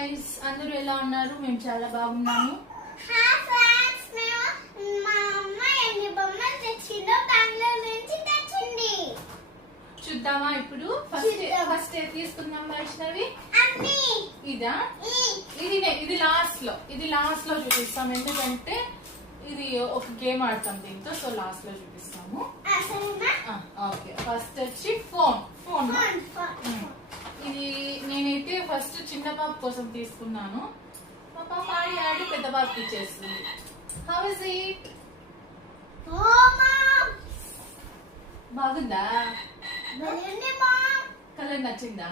Guys, అందరూ ఎలా ఉన్నారు? మేము చాలా బాగున్నాము. చూద్దామా ఇప్పుడు? ఫస్ట్ తీసుకుందాం వైష్ణవి. ఇది లాస్ట్ లో చూపిస్తాం, ఎందుకంటే ఇది ఒక గేమ్ ఆడతాం దీంతో, సో లాస్ట్ లో చూపిస్తాము. ఓకే, ఫస్ట్ వచ్చి ఫోన్. ఇది నేనైతే ఫస్ట్ చిన్న పాప కోసం తీసుకున్నాను. మా పాప ఆడి పెద్ద పాపకి ఇచ్చేస్తుంది. How is it? బాగుందా? కలర్ నచ్చిందా?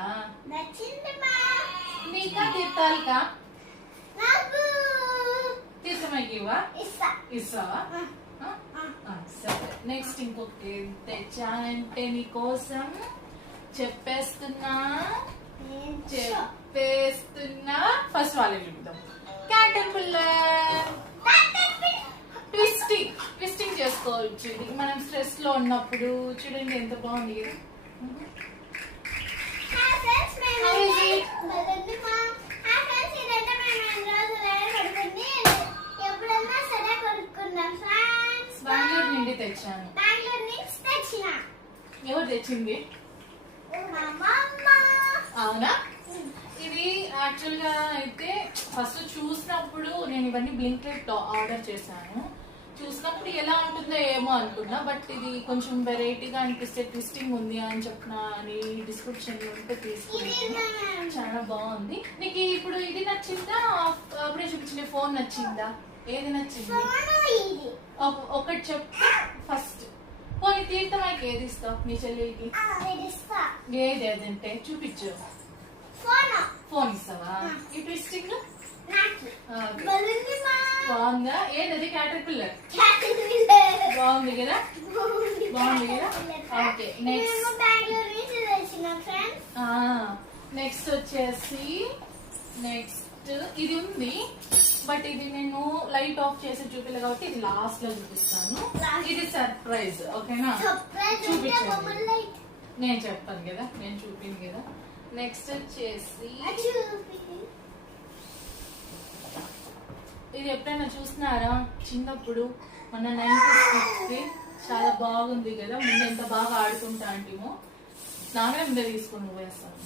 నీకా తీర్థాలికా? తీర్థమైకి ఇస్తావా? సరే, నెక్స్ట్ ఇంకొకటి తెచ్చానంటే నీకోసం చెప్పేస్తున్నా. ఫస్ట్ వాళ్ళే చూద్దాం. క్యాటర్పిల్లర్ ట్విస్టింగ్ చేసుకోవచ్చు. ఇది మనం స్ట్రెస్ లో ఉన్నప్పుడు చూడండి ఎంత బాగుంది కదా. బెంగళూరు నుండి తెచ్చాను. ఎవరు తెచ్చింది? అవునా? ఇది యాక్చువల్ గా అయితే ఫస్ట్ చూసినప్పుడు నేను ఇవన్నీ బ్లింకిట్ ఆర్డర్ చేశాను. చూసినప్పుడు ఎలా ఉంటుందో ఏమో అనుకున్నా, బట్ ఇది కొంచెం వెరైటీగా అనిపిస్తే ట్విస్టింగ్ ఉంది అని చెప్పిన అని డిస్క్రిప్షన్ లో ఉంటే తీసుకున్నాను. చాలా బాగుంది. నీకు ఇప్పుడు ఇది నచ్చిందా? అప్పుడే చూపించిన ఫోన్ నచ్చిందా? ఏది నచ్చింది? ఒకటి చెప్తే ఫస్ట్. పోనీ తీర్థమైకి ఏది ఇస్తావు నీ చెల్లికి? ఏది అదంటే చూపించు. ఫోన్ ఇస్తావా? ఈ ట్విస్టింగ్ బాగుందా? ఏదది? క్యాటర్పిల్లర్ బాగుంది కదా? ఓకే, నెక్స్ట్ వచ్చేసి ఇది ఉంది, బట్ ఇది నేను లైట్ ఆఫ్ చేసి చూపిలే కాబట్టి ఇది లాస్ట్ లో చూపిస్తాను. ఇది సర్ప్రైజ్, ఓకేనా? చూపించండి, నేను చెప్పాను కదా, నేను చూపింది కదా. నెక్స్ట్ వచ్చేసి ఇది ఎప్పుడైనా చూస్తున్నారా? చిన్నప్పుడు మన 90s చాలా బాగుంది కదా. ముందు ఎంత బాగా ఆడుకుంటా అంటేమో నానే ముందే తీసుకొని పోయేస్తాను.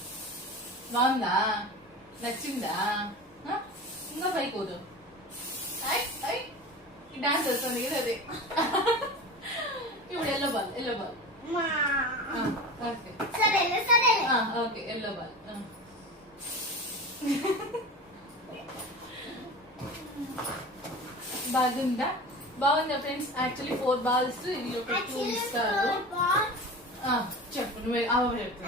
బాగుందా? నచ్చిందా? ఇంకా పైకోదు డాన్స్ వస్తుంది కదా అదే. ఇప్పుడు yellow ball okay, yellow ball. బాగుందా ఫ్రెండ్స్? యాక్చువల్లీ 4 balls, ఇది ఒక 2 ఇస్తారు. చెప్పు, నువ్వే చెప్తా.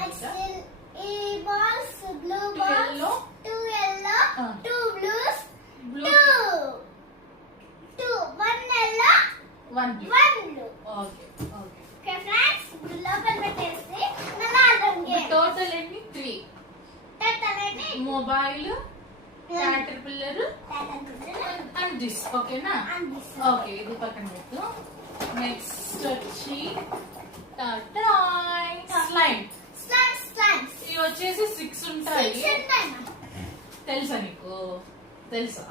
టోటల్ ఎన్ని? 3. మొబైల్, క్యాటర్పిల్లర్ అండ్ దిస్, ఓకేనా? ఓకే, ఇది పక్కన పెట్టు. నెక్స్ట్ వచ్చి స్లైమ్. ఇవి వచ్చేసి 6 ఉంటాయి. తెలుసా నీకు? తెలుసా?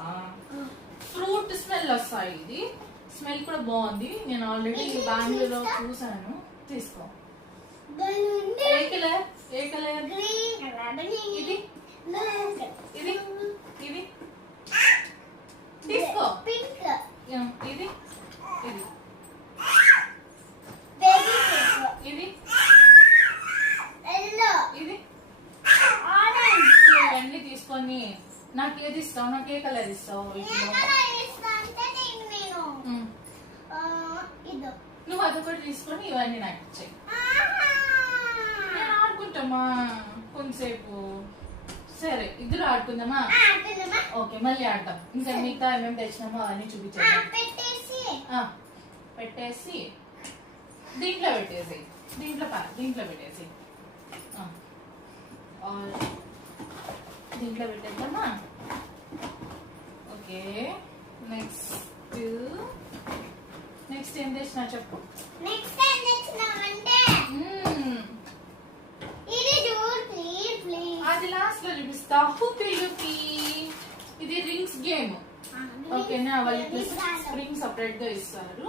ఫ్రూట్ స్మెల్ వస్తాయి. ఇది స్మెల్ కూడా బాగుంది. నేను ఆల్రెడీ బెంగళూరులో చూసాను. తీసుకో. ఏ కలర్? ఇది తీసుకో. ఇది ఇవన్నీ తీసుకొని నాకు ఏది ఇస్తావు? నాకు ఏ కలర్ ఇస్తావు? నువ్వు అదొకటి తీసుకొని ఇవన్నీ నాకు ఇచ్చాయి. నేను ఆడుకుంటామా కొంతసేపు? సరే, ఇద్దరు ఆడుకుందామా? ఓకే, మళ్ళీ ఆడతాం. ఇంకా మిగతా ఏమేమి తెచ్చినామో అవన్నీ చూపించాము. పెట్టేసి దీంట్లో పెట్టేసి దీంట్లో పెట్టేద్దామా? ఓకే, నెక్స్ట్ ఏం తెచ్చినా చెప్పు. అది లాస్ట్ లో చూపిస్తా. హుపీ ఓకేనా. వాళ్ళకి స్ప్రింగ్ సపరేట్ గా ఇస్తారు,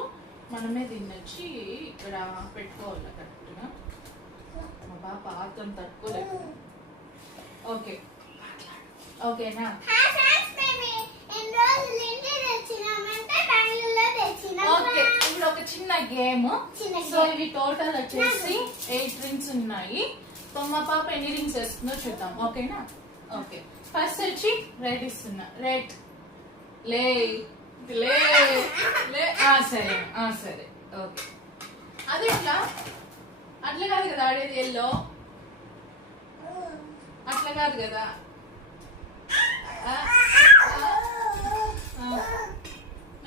మనమే దీన్ని వచ్చి ఇక్కడ పెట్టుకోవాలి కరెక్ట్ గా. మా పాప ఆత్రం తట్టుకోలేదు. ఓకే ఓకేనా. ఓకే ఇప్పుడు ఒక చిన్న గేమ్. సో ఇవి టోటల్ వచ్చేసి 8 రింగ్స్ ఉన్నాయి. సో మా పాప ఎన్ని రింగ్స్ వేస్తుందో చూద్దాం. ఓకేనా. ఓకే ఫస్ట్ వచ్చి రెడ్ ఇస్తున్నా. రెడ్ లే లే లే. సరే సరే ఓకే. అది ఎట్లా అట్లా కాదు కదా ఆడేది. ఎల్లో అట్లా కాదు కదా.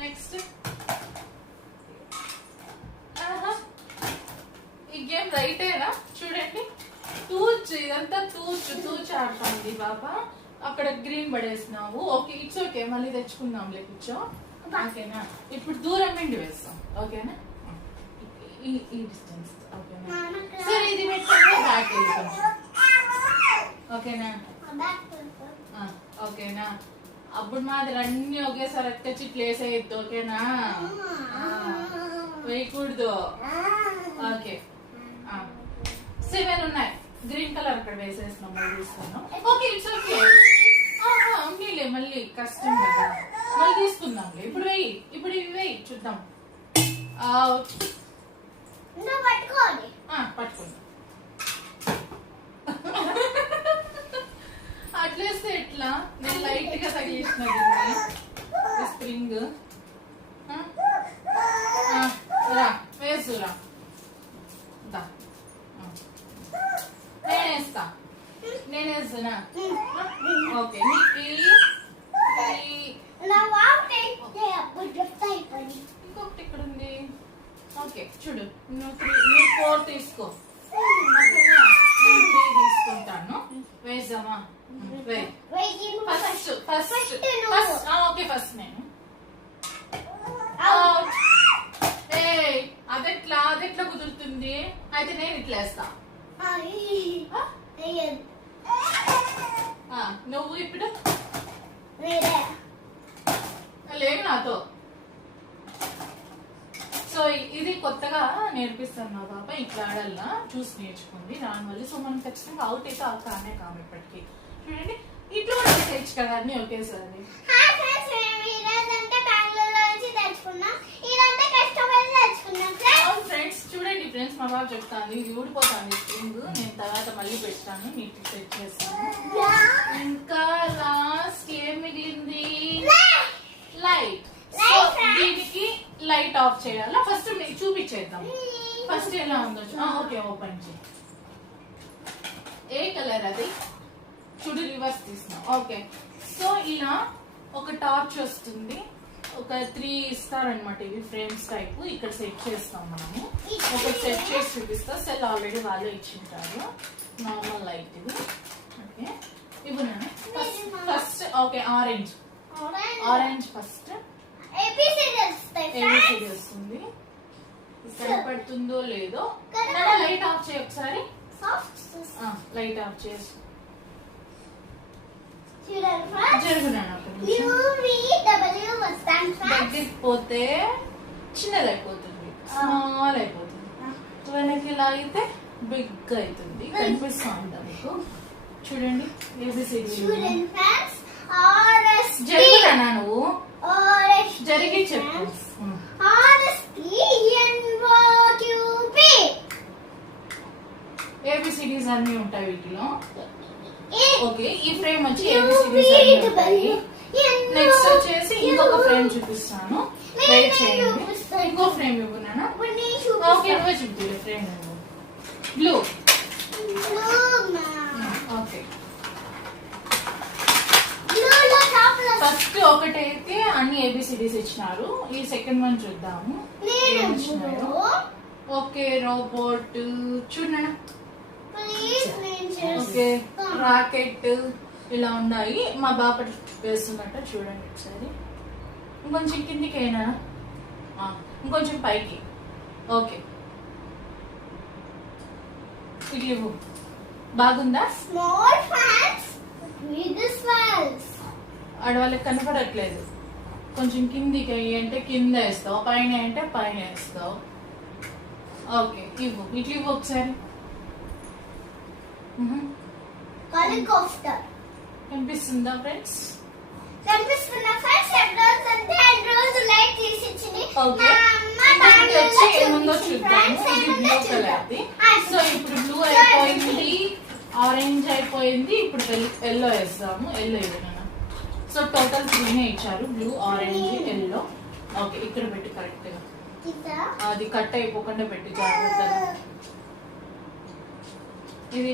నెక్స్ట్ ఈ గేమ్ రైటేనా చూడండి. తూచ్ ఇదంతా తూచ్ ఆడుతుంది పాప. అక్కడ గ్రీన్ పడేసినావు. ఓకే ఇట్స్ ఓకే, మళ్ళీ తెచ్చుకుందాంలే కూర్చో. ఓకేనా. ఇప్పుడు దూరం పిండి వేస్తాం. ఓకేనా. ఈ డిస్టెన్స్. ఓకేనా. సరే ఇది పెట్టుకుంటే బ్యాక్ వెళ్ళి ఓకేనా. ఓకేనా. అప్పుడు మాది అన్ని ఒకేసారి ఎక్కచ్చి ప్లేస్ అయ్యద్దు. ఓకేనా. వేయకూడదు. ఓకే 7 ఉన్నాయి. గ్రీన్ కలర్ అక్కడ వేసేసినాం. మళ్ళీ తీసుకున్నాం. Okay it's okay. అవునులే మళ్ళీ కష్టం కదా, మళ్ళీ తీసుకుందాంలే. ఇప్పుడు వెయ్యి. ఇప్పుడు ఇవి వెయ్యి చూద్దాం. పట్టుకుందాం. అట్లేస్తే ఎట్లా. నేను లైట్ గా తగిలిసిన స్ప్రింగ్. వేసురా. నేనేస్తా. నేనేస్తున్నా. ఓకే ఇంకొకటి ఇక్కడ ఉంది. ఓకే చూడు, నువ్వు 4 తీసుకో. నేను 3 తీసుకుంటాను. వేద్దామా. ఓకే ఫస్ట్ నేను. అదెట్లా కుదురుతుంది. అయితే నేను ఇట్లా వేస్తా. నువ్వు ఇప్పుడు లేదు నాతో. సో ఇది కొత్తగా నేర్పిస్తాను మా పాప. ఇట్లా ఆడాలన్నా చూసి నేర్చుకుంది దానివల్ల. సో మనం ఖచ్చితంగా అవుట్ అయితే కానే కాము ఇప్పటికి. చూడండి ఇట్లా కూడా చేయొచ్చు కదా అన్ని ఒకేసారి. ఫ్రెండ్స్ చూడండి ఫ్రెండ్స్, మా బాబు చెప్తాను ఇది ఊడిపోతాను స్ప్రింగ్. నేను తర్వాత మళ్ళీ పెడతాను, నీట్ సెట్ చేస్తాను. ఇంకా లాస్ట్ ఏం మిగిలింది. లైట్. దీనికి లైట్ ఆఫ్ చేయాలా. ఫస్ట్ చూపించేద్దాం. ఫస్ట్ ఎలా ఉందో. ఓకే ఓపెన్ చేయి. ఏ కలర్ అది చూడు. రివర్స్ తీసినా. ఓకే సో ఇలా ఒక టార్చ్ వస్తుంది. ఒక 3 ఇస్తారనమాట. ఇవి ఫ్రేమ్స్ టైప్. ఇక్కడ సెట్ చేస్తాం మనము. ఒక సెట్ చేసి చూపిస్తా. సెల్ ఆల్రెడీ వాళ్ళు ఇచ్చింటారు. నార్మల్ లైట్ ఇది. ఓకే ఇవి first. Okay orange first. ABCD వస్తుంది. సరిపడుతుందో లేదో. లైట్ ఆఫ్ చేయి ఒకసారి. లైట్ ఆఫ్ చేసి దగ్గరికి పోతే చిన్నదైపోతుంది, స్మాల్ అయిపోతుంది. వెనక్కి లాగితే బిగ్ అవుతుంది. కనిపిస్తుంది మీకు. చూడండి ఏబిసిడి. జరుగునా నువ్వు జరిగి చెప్పు. ఏబిసిడీస్ అన్ని ఉంటాయి వీటిలో. ఓకే ఈ ఫ్రేమ్ వచ్చి ఏబిసిడీస్ అన్ని ఉంటాయి. నెక్స్ట్ వచ్చేసి ఇంకొక ఫ్రేమ్ చూపిస్తాను. వెయిట్ చేయండి. ఇంకో ఫ్రేమ్ ఇవ్వనా. ఓకే నువ్వే చూపి ఫ్రేమ్. బ్లూ. ఓకే ఫస్ట్ ఒకటైతే అన్ని ఏబిసిడీస్ ఇచ్చినారు. ఈ సెకండ్ వన్ చూద్దాము. ఓకే రోబోట్ చూడనా. ఓకే రాకెట్ ఇలా ఉన్నాయి. మా బాప వేస్తున్నట్ట చూడండి ఒకసారి. ఇంకొంచెం కిందికైనా ఇంకొంచెం పైకి. ఓకే ఇది బాగుందా. స్మాల్ ఫ్యాన్స్ ఆడవాళ్ళకి కనపడట్లేదు. కొంచెం కిందికి అయ్యి అంటే కింద వేస్తావు, పైన అంటే పైన వేస్తావు. ఓకే ఇవ్వు, ఇట్లా ఇవ్వు ఒకసారి. కనిపిస్తుందా ఫ్రెండ్స్? కనిపిస్తున్నా ఫ్రెండ్స్. రోజు లైట్ తీసి ఇచ్చింది. ఓకే వచ్చి ఏముందో చూద్దాము. ఇది బ్లూ కలర్ది. సో ఇప్పుడు బ్లూ అయిపోయింది, ఆరెంజ్ అయిపోయింది, ఇప్పుడు ఎల్లో వేస్తాము. ఎల్లో ఇవ్వనా? సో టోటల్ 3 ఇచ్చారు, బ్లూ, ఆరెంజ్, ఎల్లో. ఓకే ఇక్కడ పెట్టి కరెక్ట్ గా, అది కట్ అయిపోకుండా పెట్టి జాగ్రత్తగా. ఇది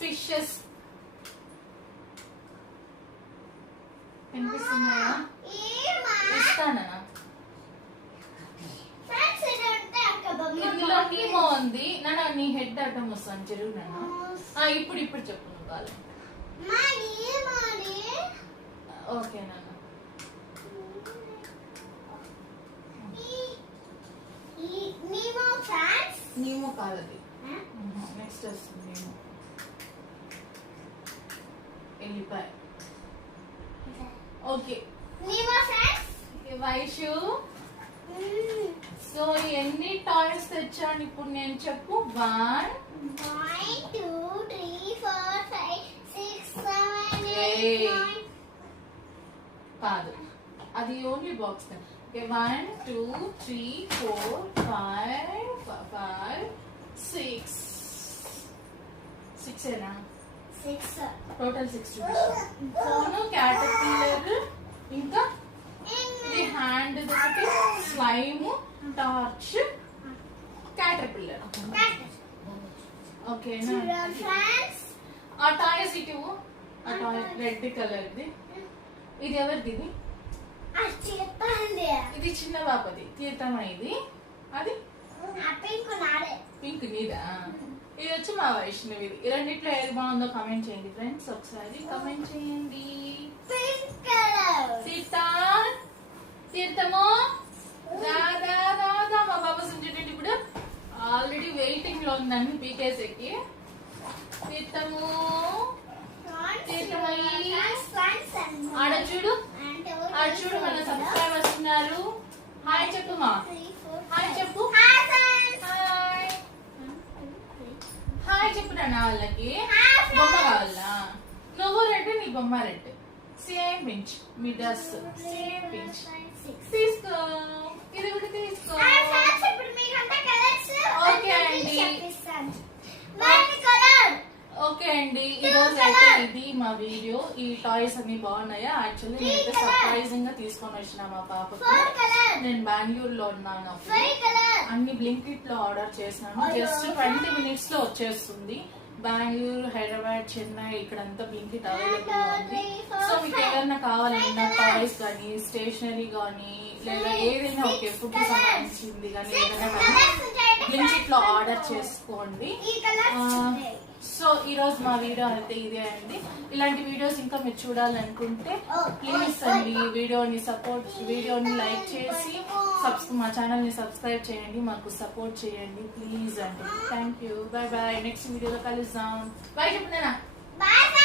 ఫిషెస్ కనిపిస్తున్నాయా? ఇస్తానా? ఇందులో నీమో ఉంది నాన్న, నీ హెడ్ అడ్డం వస్తాను చెరువు నాన్న. ఇప్పుడు చెప్పు నువ్వు కాదు. ఓకే నాన్న. నీమో కాదది, నెక్స్ట్ వస్తుంది నీమో. వెళ్ళిపోయి. ఓకే వైషు, సో ఎన్ని టాయ్స్ తెచ్చాను ఇప్పుడు నేను చెప్పు. 1 2 3 4 5 6 7 8 9. కాదు, అది ఓన్లీ బాక్స్. ఓకే 1 2 3 4 5 5 6 6 ఏనా? 6 టోటల్ 6 ఫోను, క్యాటర్పిల్లర్, ఇంకా ఇది హ్యాండ్ ఒకటి, స్లైమ్, టార్చ్, క్యాటర్పిల్లర్. ఓకేనా? ఆ టాయ్స్ ఇటు, ఆ టాయ్ రెడ్ కలర్ది. ఇది ఎవరిది? ఇది చిన్న పాపది, తీర్థమా ఇది. అది పింక్ నీదా? ఇది వచ్చి మా వైష్ణవిది. ఈ రెండిట్లో ఏది బాగుందో కమెంట్ చేయండి ఫ్రెండ్స్, ఒకసారి కమెంట్ చేయండి. తీర్థము దాదా మా బాబా సుంచేటట్టు ఇప్పుడు ఆల్రెడీ వెయిటింగ్ లో ఉందండి పీకేసేకి. తీర్థము ఆడ చూడు, ఆడ చూడు మన సబ్స్క్రైబర్స్ ఉన్నారు. హాయ్ చెప్పు మా, హాయ్ చెప్పు, హాయ్ చెప్పు నాన్న వాళ్ళకి. బొమ్మ కావాలా? నువ్వు రెడ్, నీ బొమ్మ రెడ్, సేమ్ పించ్, మీ డ్రెస్ సేమ్ పించ్. తీసుకో, ఇది కూడా తీసుకో. ఓకే అండి, ఓకే అండి, ఈ రోజు అయితే ఇది మా వీడియో. ఈ టాయ్స్ అన్ని బాగున్నాయా? యాక్చువల్లీ నేనైతే సర్ప్రైజింగ్ గా తీసుకొని వచ్చిన మా పాపకు. నేను బెంగళూరులో ఉన్నాను, అన్ని బ్లింకిట్ లో ఆర్డర్ చేసినాను. జస్ట్ 20 minutes లో వచ్చేస్తుంది. బెంగళూరు, హైదరాబాద్, చెన్నై ఇక్కడంతా బ్లింకిట్ అవైలబుల్ ఉంది. సో మీకు ఏదైనా కావాలన్నా టాయ్స్ కానీ, స్టేషనరీ కానీ, లేదా ఏదైనా ఓకే ఫుడ్ సంబంధించింది కానీ ఏదైనా కానీ బ్లింకిట్ లో ఆర్డర్ చేసుకోండి. సో ఈ రోజు మా వీడియో అయితే ఇదే అండి. ఇలాంటి వీడియోస్ ఇంకా మీరు చూడాలనుకుంటే ప్లీజ్ అండి వీడియోని లైక్ చేసి మా ఛానల్ ని సబ్స్క్రైబ్ చేయండి, మాకు సపోర్ట్ చేయండి ప్లీజ్ అండి. Thank you, bye bye. Next వీడియోలో కలుద్దాం. బాయ్ చెప్పు.